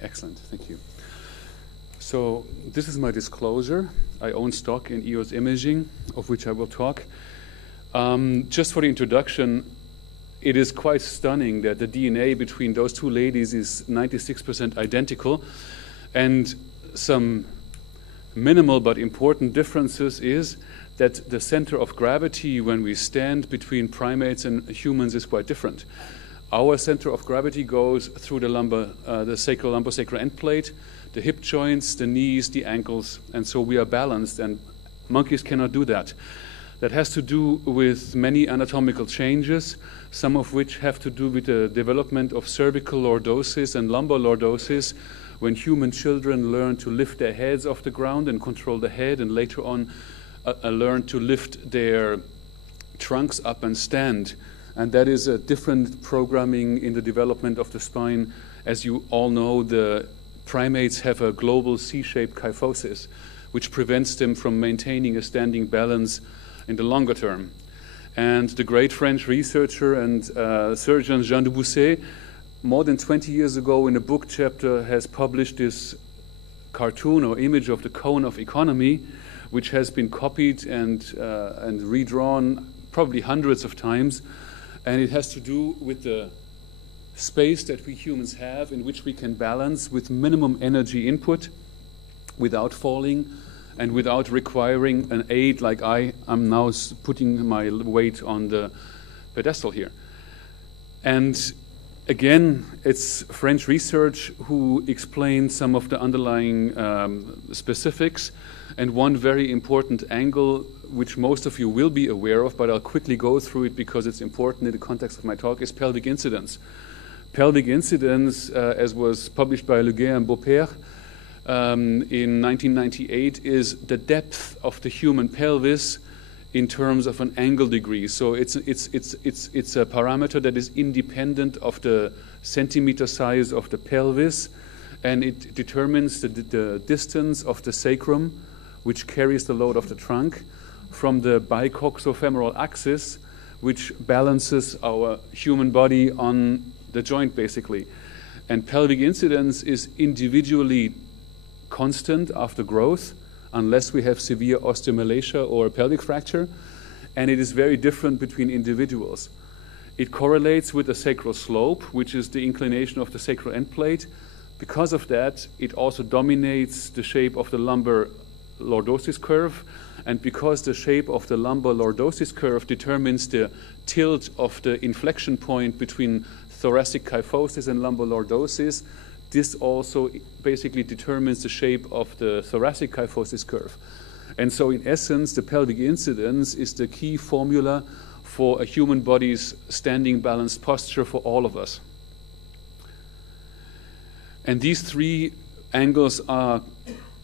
Excellent, thank you. So this is my disclosure. I own stock in EOS Imaging, of which I will talk. Just for the introduction, it is quite stunning that the DNA between those two ladies is 96% identical, and some minimal but important differences is that the center of gravity when we stand between primates and humans is quite different. Our center of gravity goes through the sacral lumbosacral end plate, the hip joints, the knees, the ankles, and so we are balanced, and monkeys cannot do that. That has to do with many anatomical changes, some of which have to do with the development of cervical lordosis and lumbar lordosis, when human children learn to lift their heads off the ground and control the head, and later on learn to lift their trunks up and stand. And that is a different programming in the development of the spine. As you all know, the primates have a global C-shaped kyphosis, which prevents them from maintaining a standing balance in the longer term. And the great French researcher and surgeon Jean Dubuisset, more than 20 years ago in a book chapter, has published this cartoon or image of the cone of economy, which has been copied and redrawn probably hundreds of times. And it has to do with the space that we humans have in which we can balance with minimum energy input without falling and without requiring an aid like I am now putting my weight on the pedestal here. And again, it's French research who explains some of the underlying specifics, and one very important angle which most of you will be aware of, but I'll quickly go through it because it's important in the context of my talk, is pelvic incidence. Pelvic incidence, as was published by Leguet and Beaupère in 1998, is the depth of the human pelvis in terms of an angle degree. So it's a parameter that is independent of the centimeter size of the pelvis, and it determines the distance of the sacrum, which carries the load of the trunk, from the bicoxofemoral axis, which balances our human body on the joint, basically. And pelvic incidence is individually constant after growth, unless we have severe osteomalacia or a pelvic fracture, and it is very different between individuals. It correlates with the sacral slope, which is the inclination of the sacral end plate. Because of that, it also dominates the shape of the lumbar lordosis curve, and because the shape of the lumbar lordosis curve determines the tilt of the inflection point between thoracic kyphosis and lumbar lordosis, this also basically determines the shape of the thoracic kyphosis curve. And so in essence, the pelvic incidence is the key formula for a human body's standing balanced posture for all of us. And these three angles are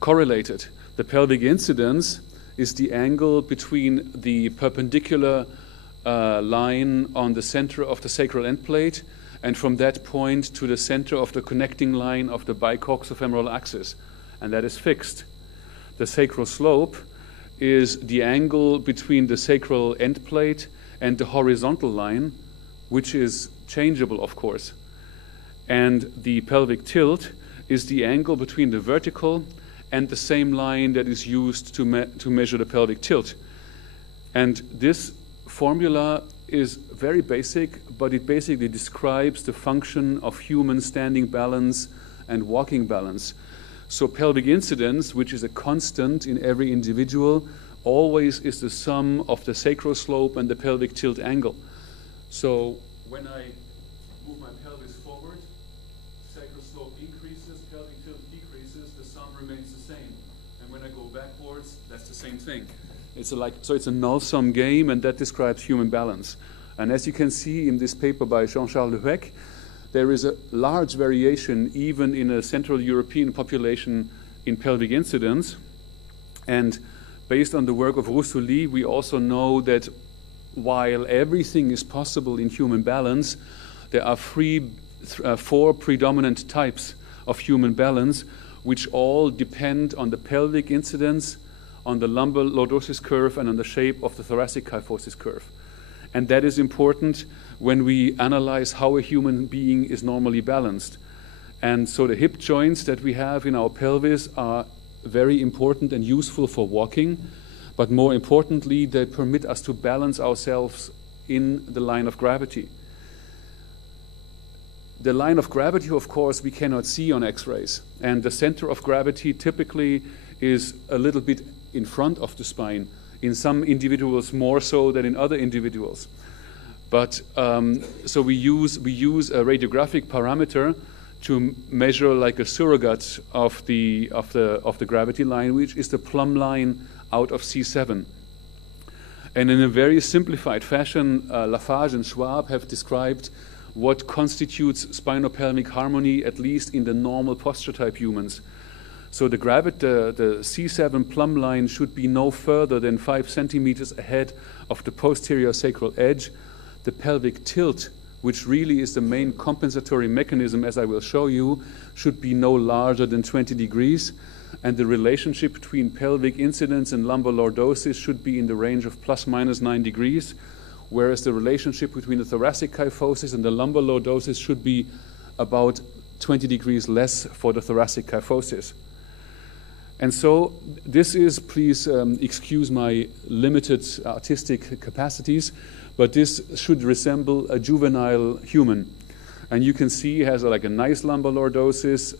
correlated. The pelvic incidence is the angle between the perpendicular line on the center of the sacral end plate and from that point to the center of the connecting line of the bicoxofemoral axis, and that is fixed. The sacral slope is the angle between the sacral end plate and the horizontal line, which is changeable, of course. And the pelvic tilt is the angle between the vertical and the same line that is used to measure the pelvic tilt. And this formula is very basic, but it basically describes the function of human standing balance and walking balance. So pelvic incidence, which is a constant in every individual, always is the sum of the sacral slope and the pelvic tilt angle. So when I move my pelvis forward, sacral slope increases, pelvic tilt decreases, the sum remains the same. And when I go backwards, that's the same thing. So it's a null-sum game, and that describes human balance. And as you can see in this paper by Jean-Charles Lehoucq, there is a large variation even in a Central European population in pelvic incidence. And based on the work of Roussouly, we also know that while everything is possible in human balance, there are four predominant types of human balance, which all depend on the pelvic incidence, on the lumbar lordosis curve, and on the shape of the thoracic kyphosis curve. And that is important when we analyze how a human being is normally balanced. And so the hip joints that we have in our pelvis are very important and useful for walking, but more importantly, they permit us to balance ourselves in the line of gravity. The line of gravity, of course, we cannot see on X-rays, and the center of gravity typically is a little bit in front of the spine, in some individuals more so than in other individuals. But so we use a radiographic parameter to measure like a surrogate of the gravity line, which is the plumb line out of C7. And in a very simplified fashion, Lafarge and Schwab have described what constitutes spinopelvic harmony, at least in the normal posture type humans. So the C7 plumb line should be no further than 5 centimeters ahead of the posterior sacral edge. The pelvic tilt, which really is the main compensatory mechanism, as I will show you, should be no larger than 20 degrees. And the relationship between pelvic incidence and lumbar lordosis should be in the range of plus minus 9 degrees, whereas the relationship between the thoracic kyphosis and the lumbar lordosis should be about 20 degrees less for the thoracic kyphosis. And so this is, please excuse my limited artistic capacities, but this should resemble a juvenile human. And you can see he has like a nice lumbar lordosis,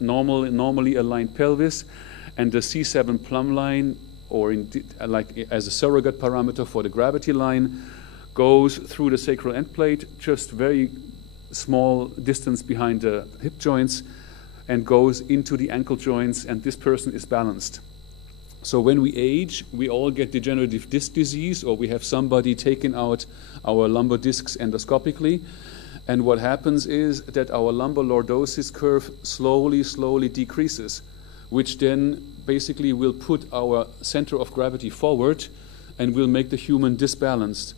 normally aligned pelvis, and the C7 plumb line, or like as a surrogate parameter for the gravity line, goes through the sacral end plate, just very small distance behind the hip joints, and goes into the ankle joints, and this person is balanced. So when we age, we all get degenerative disc disease, or we have somebody taking out our lumbar discs endoscopically. And what happens is that our lumbar lordosis curve slowly decreases, which then basically will put our center of gravity forward and will make the human disbalanced.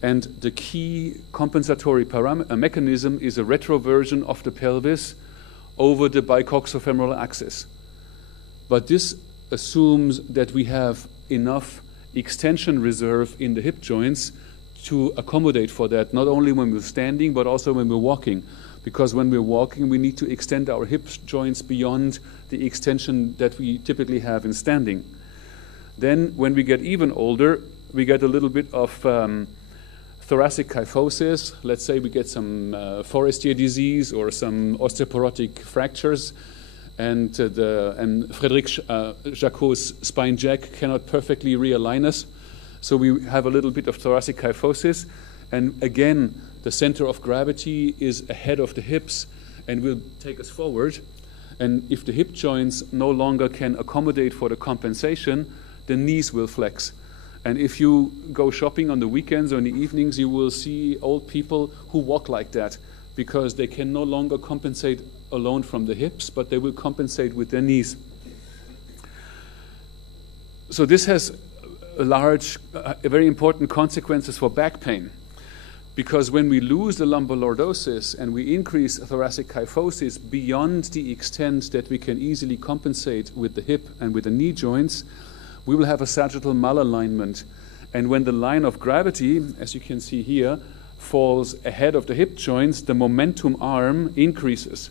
And the key compensatory mechanism is a retroversion of the pelvis over the bicoxofemoral axis. But this assumes that we have enough extension reserve in the hip joints to accommodate for that, not only when we're standing, but also when we're walking. Because when we're walking, we need to extend our hip joints beyond the extension that we typically have in standing. Then, when we get even older, we get a little bit of thoracic kyphosis. Let's say we get some Forestier disease or some osteoporotic fractures, and Frédéric Jacot's spine jack cannot perfectly realign us. So we have a little bit of thoracic kyphosis, and again, the center of gravity is ahead of the hips and will take us forward. And if the hip joints no longer can accommodate for the compensation, the knees will flex. And if you go shopping on the weekends or in the evenings, you will see old people who walk like that because they can no longer compensate alone from the hips, but they will compensate with their knees. So this has very important consequences for back pain, because when we lose the lumbar lordosis and we increase thoracic kyphosis beyond the extent that we can easily compensate with the hip and with the knee joints, we will have a sagittal malalignment. And when the line of gravity, as you can see here, falls ahead of the hip joints, the momentum arm increases.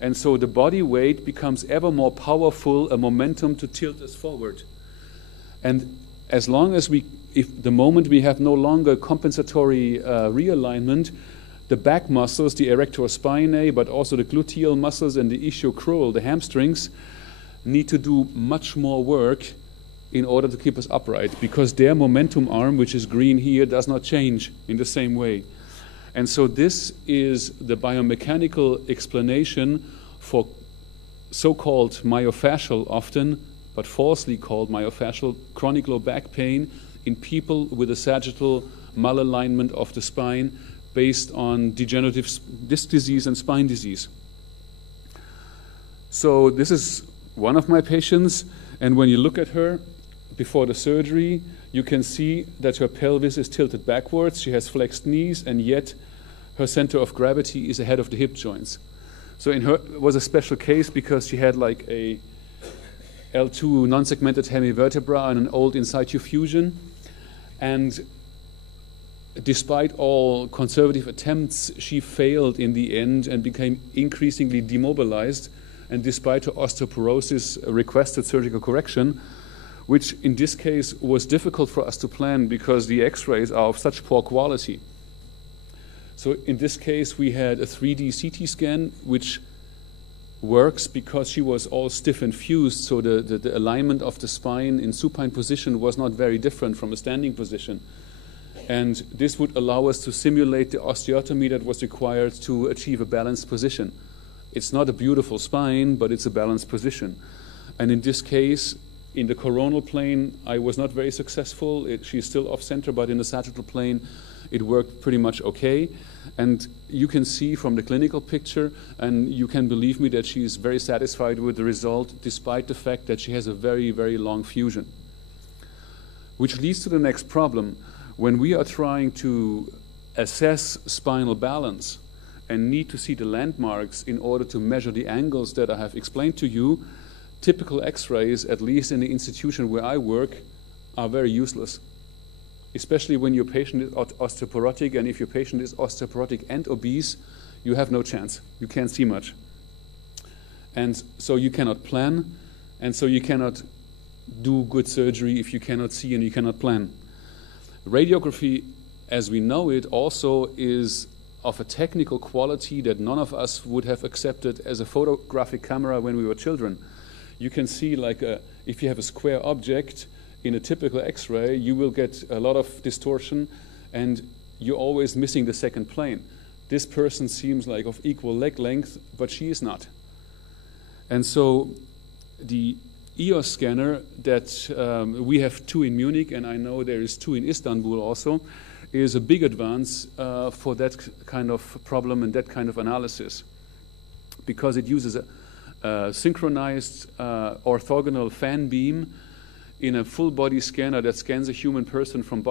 And so the body weight becomes ever more powerful, a momentum to tilt us forward. And as long as the moment we have no longer compensatory realignment, the back muscles, the erector spinae, but also the gluteal muscles and the ischiocrural, the hamstrings, need to do much more work in order to keep us upright, because their momentum arm, which is green here, does not change in the same way. And so this is the biomechanical explanation for so-called myofascial often, but falsely called myofascial chronic low back pain in people with a sagittal malalignment of the spine based on degenerative disc disease and spine disease. So this is one of my patients, and when you look at her before the surgery, you can see that her pelvis is tilted backwards, she has flexed knees, and yet her center of gravity is ahead of the hip joints. So in her, it was a special case because she had like a L2 non-segmented hemivertebra and an old in situ fusion. And despite all conservative attempts, she failed in the end and became increasingly demobilized, and despite her osteoporosis requested surgical correction, which in this case was difficult for us to plan because the x-rays are of such poor quality. So in this case we had a 3D CT scan which works because she was all stiff and fused, so the alignment of the spine in supine position was not very different from a standing position. And this would allow us to simulate the osteotomy that was required to achieve a balanced position. It's not a beautiful spine, but it's a balanced position. And in this case, in the coronal plane, I was not very successful. She's still off-center, but in the sagittal plane, it worked pretty much okay. And you can see from the clinical picture, and you can believe me that she's very satisfied with the result, despite the fact that she has a very, very long fusion. Which leads to the next problem. When we are trying to assess spinal balance and need to see the landmarks in order to measure the angles that I have explained to you, typical x-rays, at least in the institution where I work, are very useless. Especially when your patient is osteoporotic, and if your patient is osteoporotic and obese, you have no chance. You can't see much. And so you cannot plan, and so you cannot do good surgery if you cannot see and you cannot plan. Radiography, as we know it, also is of a technical quality that none of us would have accepted as a photographic camera when we were children. You can see, like, if you have a square object in a typical X-ray, you will get a lot of distortion, and you're always missing the second plane. This person seems like of equal leg length, but she is not. And so the EOS scanner that we have 2 in Munich, and I know there is 2 in Istanbul also, is a big advance for that kind of problem and that kind of analysis, because it uses a synchronized orthogonal fan beam in a full body scanner that scans a human person from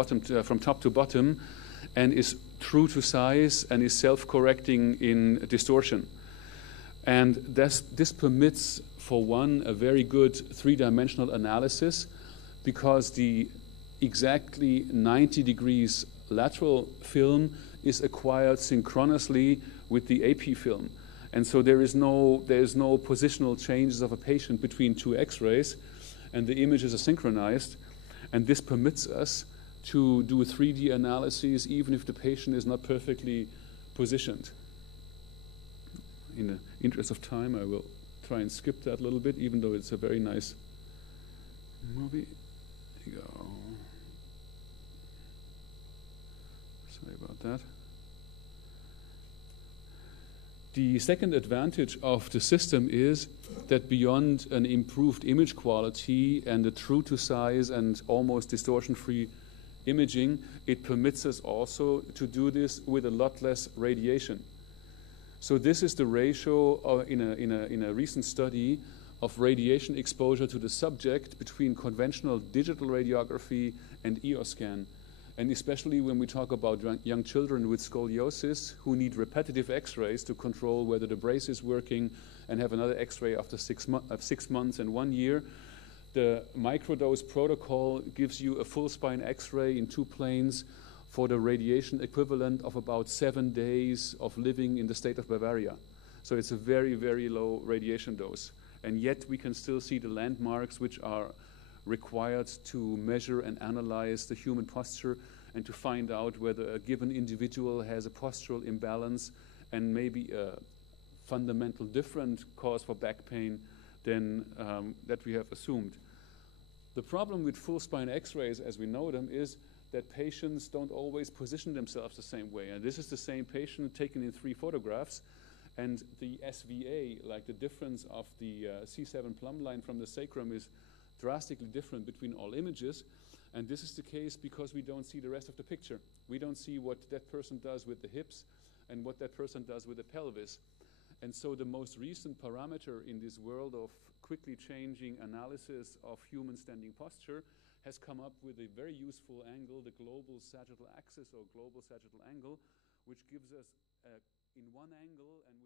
top to bottom, and is true to size and is self-correcting in distortion. And this permits, for one, a very good 3-dimensional analysis, because the exactly 90 degrees lateral film is acquired synchronously with the AP film. And so there is no positional changes of a patient between 2 x-rays, and the images are synchronized. And this permits us to do 3D analyses even if the patient is not perfectly positioned. In the interest of time, I will try and skip that a little bit, even though it's a very nice movie. There you go. Sorry about that. The second advantage of the system is that beyond an improved image quality and a true to size and almost distortion-free imaging, it permits us also to do this with a lot less radiation. So this is the ratio in a recent study of radiation exposure to the subject between conventional digital radiography and EOS scan. And especially when we talk about young children with scoliosis who need repetitive x-rays to control whether the brace is working and have another x-ray after 6 months and 1 year, the microdose protocol gives you a full spine x-ray in 2 planes for the radiation equivalent of about 7 days of living in the state of Bavaria. So it's a very, very low radiation dose. And yet we can still see the landmarks which are required to measure and analyze the human posture and to find out whether a given individual has a postural imbalance and maybe a fundamental different cause for back pain than that we have assumed. The problem with full spine x-rays as we know them is that patients don't always position themselves the same way. And this is the same patient taken in 3 photographs, and the SVA, like the difference of the C7 plumb line from the sacrum, is drastically different between all images. And this is the case because we don't see the rest of the picture. We don't see what that person does with the hips and what that person does with the pelvis. And so the most recent parameter in this world of quickly changing analysis of human standing posture has come up with a very useful angle, the global sagittal axis or global sagittal angle, which gives us in one angle and